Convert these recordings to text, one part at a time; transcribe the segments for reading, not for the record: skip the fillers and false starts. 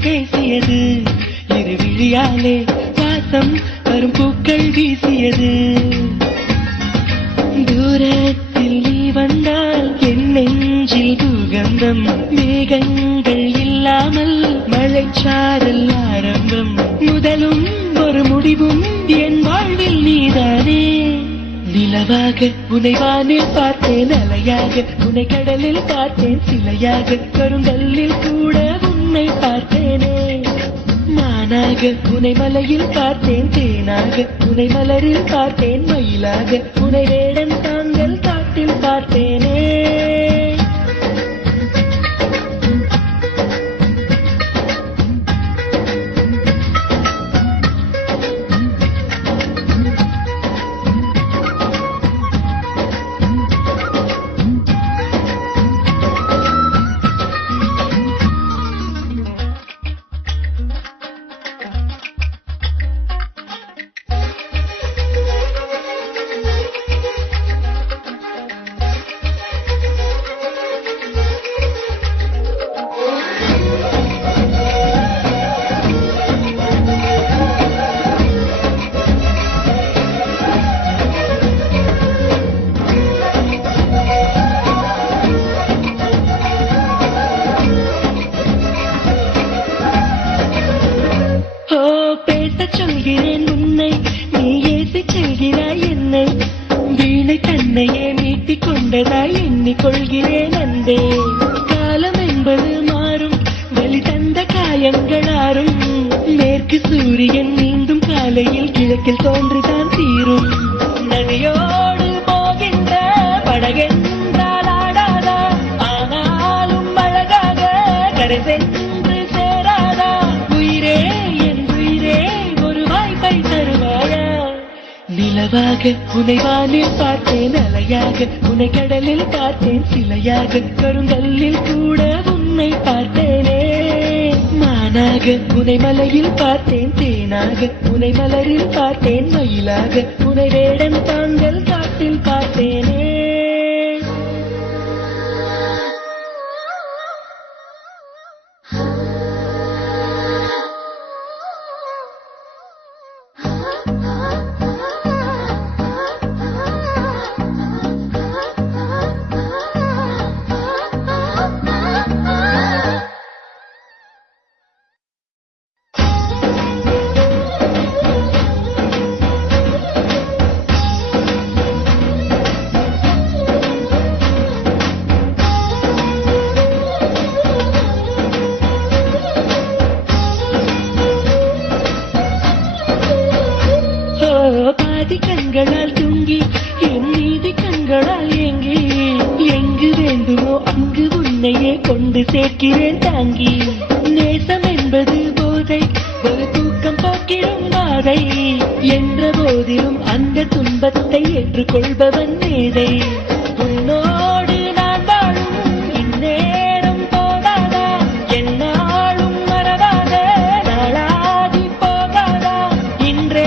பேசியது இரு விழியாலே வாசம் வரும் பூக்கள் வீசியது தூரத்தில் நீ வந்தால் என் நெஞ்சில் பூகம்பம் மேகங்கள் இல்லாமல் மழைச்சாரல் ஆரம்பம் முதலும் ஒரு முடிவும் என் வாழ்வில் நீதானே நிலவாக உன்னை வானில் பார்த்தேன் அலையாக உன்னை கடலில் பார்த்தேன் சிலையாக கருங்கல்லில் கூட உன்னை பார்த்தேனே மானாக உன்னை மலையில் பார்த்தேன் தேனாக உன்னை மலரில் பார்த்தேன் மயிலாக உன்னை வேடன் தாங்கள் காட்டில் பார்த்தேனே சொல்கிறேன் உன்னை நீ ஏசி செல்கிறாய் என்னை வீணை தன்னையே மீட்டிக் கொண்டதாய் எண்ணிக்கொள்கிறேன் அன்பே காலம் என்பது மாறும் வலி தந்த காயங்களாரும் மேற்கு சூரியன் மீண்டும் காலையில் கிழக்கில் தோன்றுதான் தீரும் நதியோடு போகின்ற படகென்றால் ஆடாதா ஆனாலும் அழகாக கரை சென்று சேராதா உயிரே நிலவாக உன்னை வானில் பார்த்தேன் அலையாக உன்னை கடலில் பார்த்தேன் சிலையாக கருங்கல்லில் கூட உன்னை பார்த்தேனே மானாக உன்னை மலையில் பார்த்தேன் தேனாக உன்னை மலரில் பார்த்தேன் மயிலாக உன்னை வேடன் தாங்கள் காட்டில் பார்த்தேனே பாதி கண்களால் தூங்கி என் நீதி கண்களால் ஏங்கி எங்கு வேண்டுமோ அங்கு உன்னையே கொண்டு சேர்க்கிறேன் தாங்கி நேசம் என்பது போதை ஒரு தூக்கம் போக்கிடும் பாதை என்ற போதிலும் அந்த துன்பத்தை ஏற்றுக்கொள்பவன் மேதை உன்னோடு நான் வாழும் இந்நேரம் போதாதா என்னாலும் மறவாத நாளாதி போகாதா இன்றே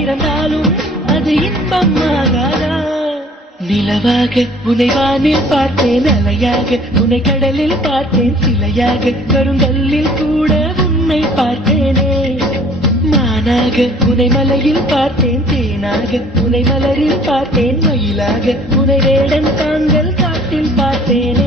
இருந்தாலும் அது இன்பமாகாதா நிலவாக உன்னை வானில் பார்த்தேன் அலையாக உன்னை கடலில் பார்த்தேன் சிலையாக கருங்கல்லில் கூட உன்னை பார்த்தேனே மானாக உன்னை மலையில் பார்த்தேன் தேனாக உன்னை மலரில் பார்த்தேன் மயிலாக உன்னை வேடன் தாங்கள் காட்டில் பார்த்தேன்